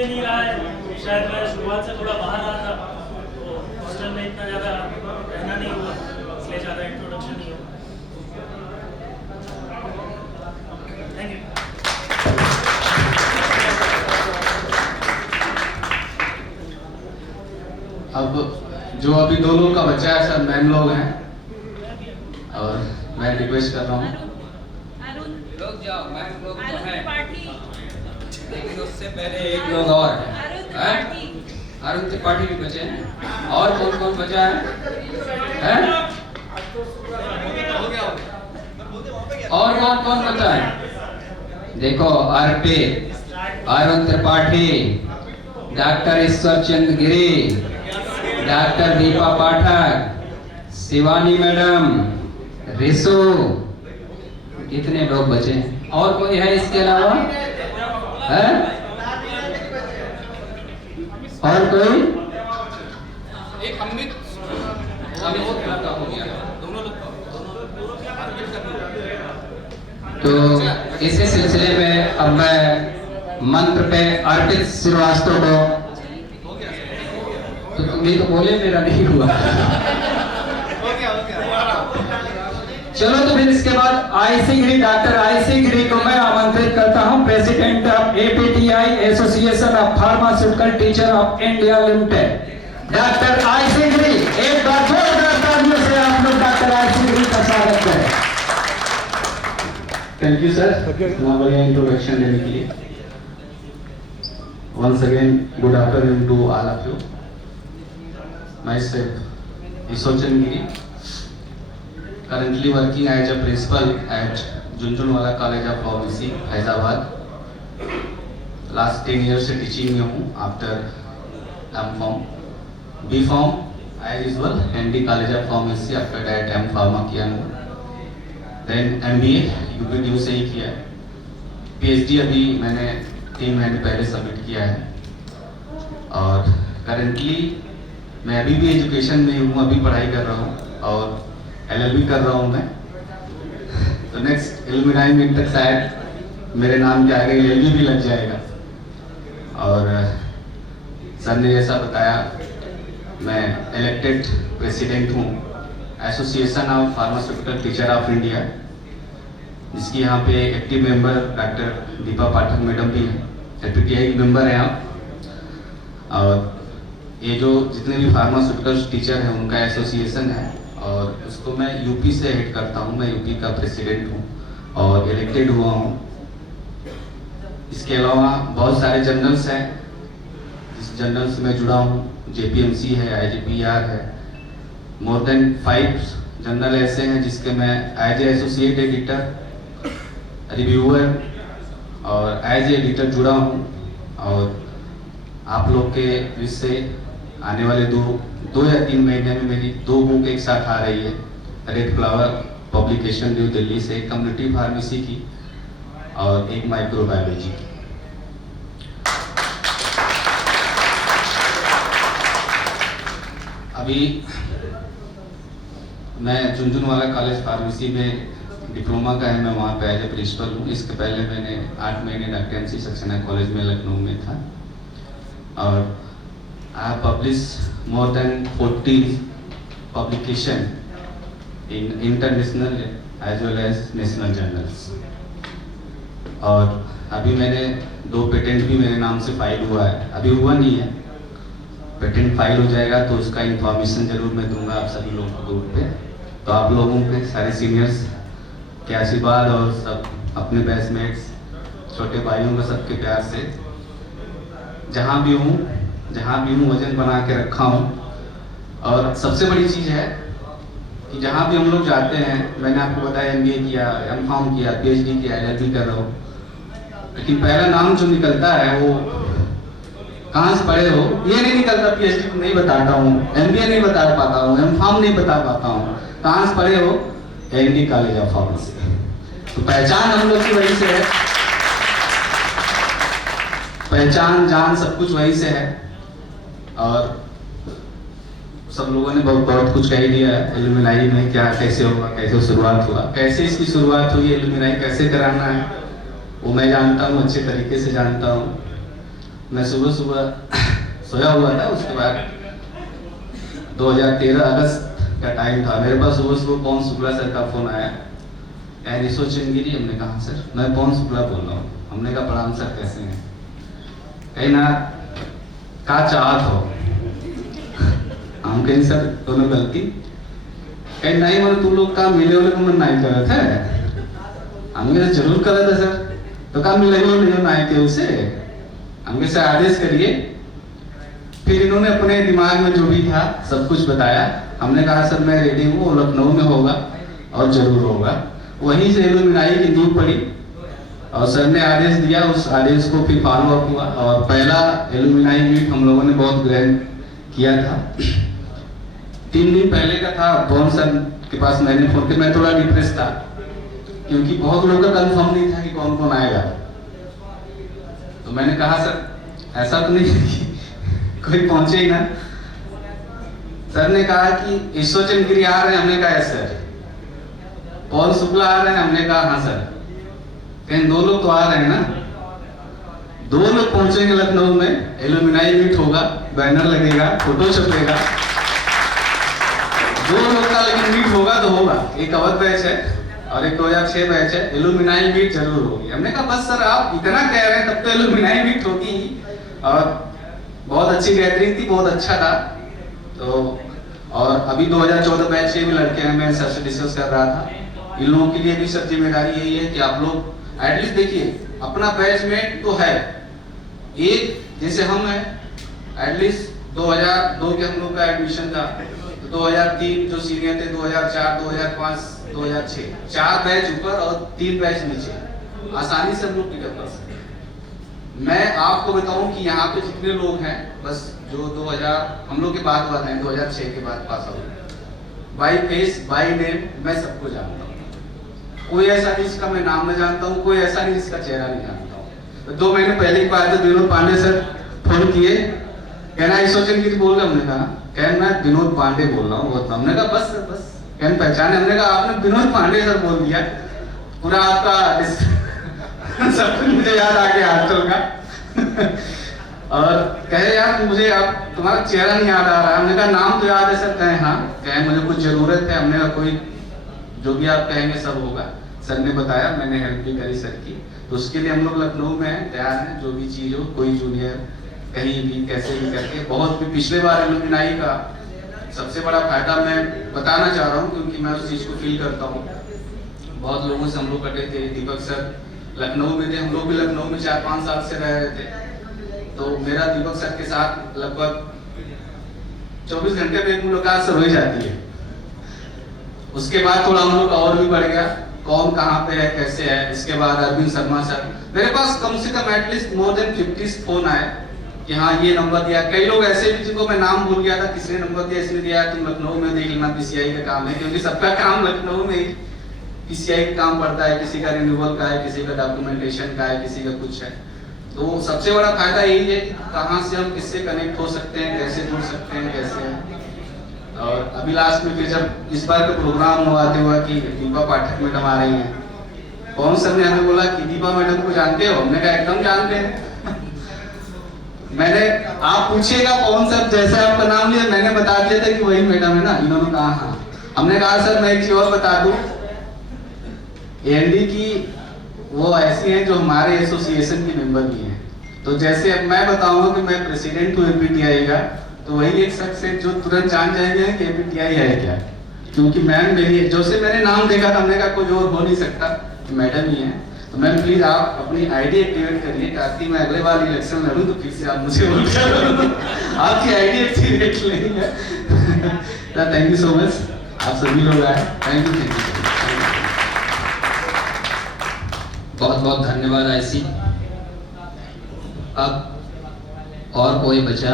ये नहीं रहा है, शायद मैं शुरुआत से थोड़ा बाहर रहा था, तो हॉस्टल में इतना ज़्यादा रहना नहीं हुआ, इसलिए ज़्यादा इंट्रोडक्शन नहीं हुआ। Thank you. अब जो अभी दो लोगों का बच्चा है सब मैम लोग हैं, और मैं रिक्वेस्ट कर रहा हूँ लोग जाओ, मैम लोग तो हैं, लेकिन उससे पहले एक लोग और है। अरुण त्रिपाठी भी बचे हैं। और कौन कौन बचा है? और कौन कौन बचा है? देखो, अर्पित, अरुण त्रिपाठी, डॉक्टर ईश्वर चंद्र गिरी, डॉक्टर दीपा पाठक, शिवानी मैडम, रिसु, कितने लोग बचे हैं? और कोई है इसके अलावा? है? और कोई? एक अमित लड़का हो गया, दोनों लोग। तो इसी सिलसिले में अब मैं मंत्र पे अर्पित श्रीवास्तव को, तो तुम भी तो बोले, मेरा नहीं हुआ। चलो, तो फिर इसके बाद IC Giri, doctor IC Giri को मैं आमंत्रित करता हूं, president of APTI association of pharmaceutical teacher of India limited, doctor IC Giri. एक बार जोरदार तालियों से आप लोग डॉक्टर आईसी गिरी का स्वागत करें। थैंक यू सर, इतना बढ़िया इंट्रोडक्शन देने के लिए। Once again good afternoon to all of you. Myself, Ishwar Chandra Giri, currently working as a principal at Junjunwala College of Pharmacy, Hyderabad. Last 10 years से teaching में हूँ after M.Pharm, B.Pharm as usual, ND College of Pharmacy, after that M.Pharma किया हूँ, then MBA UPDU से ही किया है, PhD अभी मैंने 3 महीने पहले सबमिट किया है, और currently मैं अभी भी एजुकेशन में हूँ, अभी पढ़ाई कर रहा हूँ और LLB कर रहा हूँ मैं। तो नेक्स्ट एलुमनाई मीट तक शायद मेरे नाम के आगे LLB भी लग जाएगा। और सर ने जैसा बताया, मैं इलेक्टेड प्रेसिडेंट हूँ association of pharmaceutical teacher of India, जिसकी यहाँ पे एक्टिव मेंबर डॉक्टर दीपा पाठक मैडम भी हैं, एपीटीआई मेंबर हैं आप। और ये जो जितने भी फार्मास्यूटिकल टीचर हैं उनका एसोसिएशन है, और उसको मैं यूपी से हेड करता हूँ। मैं यूपी का प्रेसिडेंट हूँ और इलेक्टेड हुआ हूँ। इसके अलावा बहुत सारे जर्नल्स हैं, जिस जर्नल से मैं जुड़ा हूँ, JPMC है, IGPR है, मोर देन 5 जर्नल ऐसे हैं जिसके मैं as a associate editor, reviewer और एज ए एडिटर जुड़ा हूँ। और आप लोग के इससे आने वाले दो या 3 महीने में मेरी 2 बुक एक साथ आ रही है। Red flower publication new Delhi से, कम्युनिटी फार्मेसी की और एक माइक्रोबायोलॉजी की। अभी मैं झुंझुनवाला कॉलेज फार्मेसी में डिप्लोमा का है, मैं वहाँ पे एज ए प्रिंसिपल हूँ। इसके पहले मैंने 8 महीने डॉक्टर MC सक्सेना कॉलेज में लखनऊ में था, और I have published more than 40 publication in international as well as national journals। और अभी मैंने 2 पेटेंट भी मेरे नाम से फाइल हुआ है, अभी हुआ नहीं है, पेटेंट फाइल हो जाएगा तो उसका इंफॉर्मेशन जरूर मैं दूंगा आप सभी लोगों को ग्रुप पे। तो आप लोगों के सारे सीनियर्स के आशीर्वाद और सब अपने बैचमेट्स, छोटे भाइयों का सबके प्यार से जहाँ भी हूँ वजन बना के रखा हूँ। और सबसे बड़ी चीज़ है कि जहाँ भी हम लोग जाते हैं, मैंने आपको बताया MBA किया, M.Pharm किया, PhD किया, LLB कर रहा हूँ, लेकिन पहला नाम जो निकलता है वो कहाँ से पढ़े हो ये नहीं निकलता। PhD नहीं बताता हूँ, MBA नहीं बता पाता हूँ, M.Pharm नहीं बता पाता हूँ, कहाँ से पढ़े हो? ND college of pharmacy. तो पहचान हम लोग की वही से है, पहचान जान सब कुछ वही से है। और सब लोगों ने बहुत कुछ कह दिया है एलुमनाई में क्या कैसे होगा, कैसे शुरुआत हुआ, कैसे इसकी शुरुआत हुई, एलुमनाई कैसे कराना है वो मैं जानता हूँ, अच्छे तरीके से जानता हूँ। मैं सुबह सुबह सोया हुआ था। उसके बाद 2013 अगस्त का टाइम था, मेरे पास सुबह सुबह पवन शुक्ला सर का फोन आया, एन एसोसिएशन गिरी। हमने कहा सर मैं पवन शुक्ला बोल रहा हूँ। हमने कहा प्रणाम सर, कैसे हैं? कहीं ना का चाहत हो? हम कहीं सर दोनों गलती कहीं नहीं, मतलब तू लोग का मिले वाले को मन नहीं करत है। हमने जरूर करा था सर, तो काम मिले वाले नहीं थे उसे, हमने से आदेश करिए। फिर इन्होंने अपने दिमाग में जो भी था सब कुछ बताया। हमने कहा सर मैं रेडी हूँ, लखनऊ में होगा और जरूर होगा। वहीं से एलुमनाई की नींव पड़ी और सर ने आदेश दिया, उस आदेश को फिर फॉलो अप हुआ और पहला एलुमनाई मीट हम लोगों ने बहुत ग्रैंड किया था। 3 दिन पहले का था, पवन सर के पास मैंने फोन किया। मैं थोड़ा डिप्रेस था क्योंकि बहुत लोगों का कंफर्म नहीं था कि कौन कौन आएगा। तो मैंने कहा सर ऐसा तो नहीं कि कोई पहुंचे ही ना। सर ने कहा कि ईश्वरचंद गिरी आ रहे हैं। हमने कहा सर। पवन शुक्ला आ रहे हैं। हमने कहा हाँ सर। कहीं 2 लोग तो आ रहे हैं ना। 2 लोग पहुंचेंगे लखनऊ में, एलुमनाई मीट होगा, बैनर लगेगा, फोटो छपेगा। 2 लोग का लेकिन मीट होगा तो होगा। एक अवध बैच है और एक 2006 बैच है। एलुमनाई मीट जरूर होगी। हमने कहा बस सर आप इतना कह रहे हैं तब तो एलुमनाई मीट होगी ही। और बहुत अच्छी गैदरिंग थी, बहुत अच्छा था। तो और अभी 2014 बैच के भी लड़के हैं, मैं सर से डिस्कस कर रहा था। इन लोगों के लिए भी सब जिम्मेदारी यही है कि आप लोग एटलीस्ट देखिए अपना बैचमेट तो है एक, जैसे हम हैं एटलीस्ट 2002 के हम लोग का एडमिशन था, तो 2003 जो सीनियर थे, 2004, 2005, 2006 4 बैच ऊपर और 3 बैच नीचे, आसानी से हम लोग पिकअप कर सकते हैं। मैं आपको बताऊं कि यहाँ पे जितने लोग हैं, बस जो 2000 हम लोग के बाद वाले हैं, 2006 के बाद pass out, by face by name मैं सबको जानता हूँ। कोई ऐसा नहीं जिसका मैं नाम न जानता हूँ, कोई ऐसा नहीं जिसका चेहरा नहीं जानता हूँ। 2 महीने पहले की बात है, विनोद पांडे सर फोन किए, कहना ईश्वरचंद गिरी बोल रहे। हमने कहा कहना मैं विनोद पांडे बोल रहा हूँ। हमने कहा बस सर बस, कहना पहचाने। हमने कहा आपने विनोद पांडे सर बोल दिया, पूरा आपका सब कुछ मुझे याद आ गया आजकल का। और कहे यार मुझे आप तुम्हारा चेहरा नहीं याद आ रहा है। हमने कहा नाम तो याद है सर। कहे हाँ, कहे मुझे कुछ जरूरत है। हमने कहा कोई जो भी आप कहेंगे सब होगा। सर ने बताया, मैंने हेल्प भी करी सर की। तो उसके लिए हम लोग लखनऊ में हैं, तैयार हैं। जो भी चीज हो, कोई जूनियर कहीं भी कैसे भी करके, बहुत भी पिछले बार एलुमनाई का सबसे बड़ा फायदा मैं बताना चाह रहा हूँ क्योंकि मैं उस चीज को फील करता हूँ। बहुत लोगों से हम लोग कटे थे। दीपक सर लखनऊ में थे, हम लोग भी लखनऊ में 4-5 साल से रह रहे थे। तो मेरा दीपक सर के साथ लगभग 24 घंटे में एक मुलाकात सर हो ही जाती है। उसके बाद थोड़ा हम लोग और भी बढ़ गया, कौन कहाँ पे है कैसे है। इसके बाद अरविंद शर्मा सर, मेरे पास कम से कम एटलीस्ट मोर देन 50 फोन आए कि हाँ ये नंबर दिया। कई लोग ऐसे भी जिनको मैं नाम भूल गया था, किसने नंबर दिया, इसने दिया, तुम लखनऊ में देख लेना, पीसीआई का काम है। क्योंकि सबका काम लखनऊ में ही पीसीआई का काम पड़ता है, किसी का रिन्यूअल का है, किसी का डॉक्यूमेंटेशन का है, किसी का कुछ है। तो सबसे बड़ा फायदा यही है कि कहाँ से हम किससे कनेक्ट हो सकते हैं, कैसे जुड़ सकते हैं, कैसे। और अभी लास्ट में फिर जब इस बार का प्रोग्राम हुआ कि दीपा पाठक मैडम आ रही हैं, पवन सर ने हमें बोला कि दीपा मैडम को जानते हो? हमने कहा एकदम जानते हैं। मैंने आप पूछिएगा पवन सर जैसे आपका नाम लिया मैंने बता दिया था कि वही मैडम है ना। इन्होंने कहा हाँ। हमने कहा सर मैं एक चीज और बता दूं, एनडी की वो ऐसी हैं जो हमारे एसोसिएशन की मेंबर भी हैं। तो जैसे अब मैं बताऊंगा कि मैं प्रेसिडेंट हूँ एपीटीआई का, तो वही एक शख्स है जो तुरंत जान जाएंगे कि एपीटीआई है क्या। क्योंकि मैम मेरी जो से मैंने नाम देखा था, हमने कहा कोई और हो नहीं सकता, मैडम ही है। तो मैम प्लीज आप अपनी आईडी एक्टिवेट करिए ताकि मैं अगले बार इलेक्शन लड़ूं तो फिर से आप मुझे वोट करो। आपकी आईडी एक्टिवेट लेंगे। थैंक यू सो मच, आप सभी लोग आए। Thank you. बहुत बहुत धन्यवाद आईसी। अब और कोई बचा?